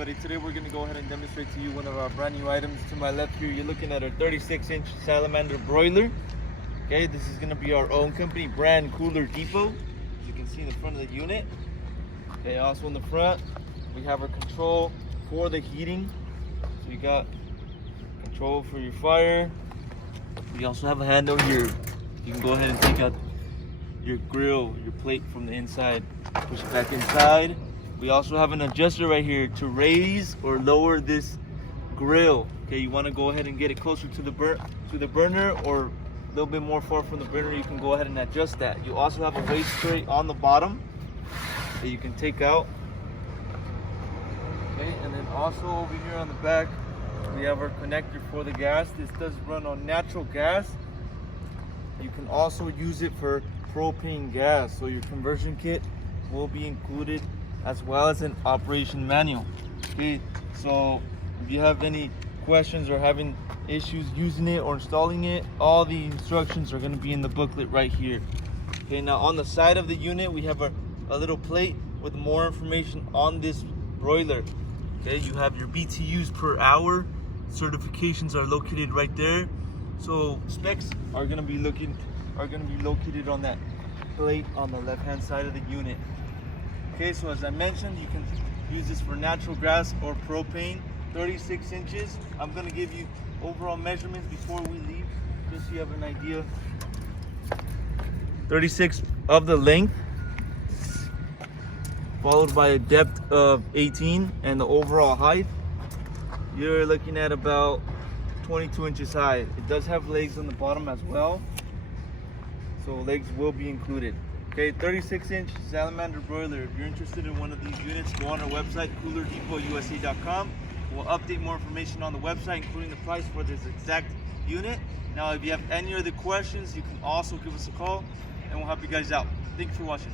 everybody. Today we're going to go ahead and demonstrate to you one of our brand new items. To my left here, you're looking at our 36-inch Salamander broiler. Okay, this is going to be our own company brand cooler depot, as you can see in the front of the unit. Okay, also in the front we have our control for the heating. So you got control for your fire. We also have a handle here. You can go ahead and take out your grill, your plate from the inside, push it back inside. We also have an adjuster right here to raise or lower this grill. Okay, you want to go ahead and get it closer to the burner or a little bit more far from the burner, you can go ahead and adjust that. You also have a waste tray on the bottom that you can take out. Okay, and then also over here on the back we have our connector for the gas. This does run on natural gas. You can also use it for propane gas, so your conversion kit will be included as well as an operation manual. Okay, so if you have any questions or having issues using it or installing it, all the instructions are going to be in the booklet right here. Okay, now on the side of the unit we have a little plate with more information on this broiler. Okay, you have your BTUs per hour. Certifications are located right there. So specs are going to be located on that plate on the left hand side of the unit. Okay, so as I mentioned, you can use this for natural gas or propane. 36 inches. I'm going to give you overall measurements before we leave, just so you have an idea. 36 of the length, followed by a depth of 18, and the overall height, you're looking at about 22 inches high. It does have legs on the bottom as well, so legs will be included. Okay, 36-inch Salamander broiler. If you're interested in one of these units, go on our website, coolerdepot.usa.com. We'll update more information on the website, including the price for this exact unit. Now, if you have any other questions, you can also give us a call, and we'll help you guys out. Thanks for watching.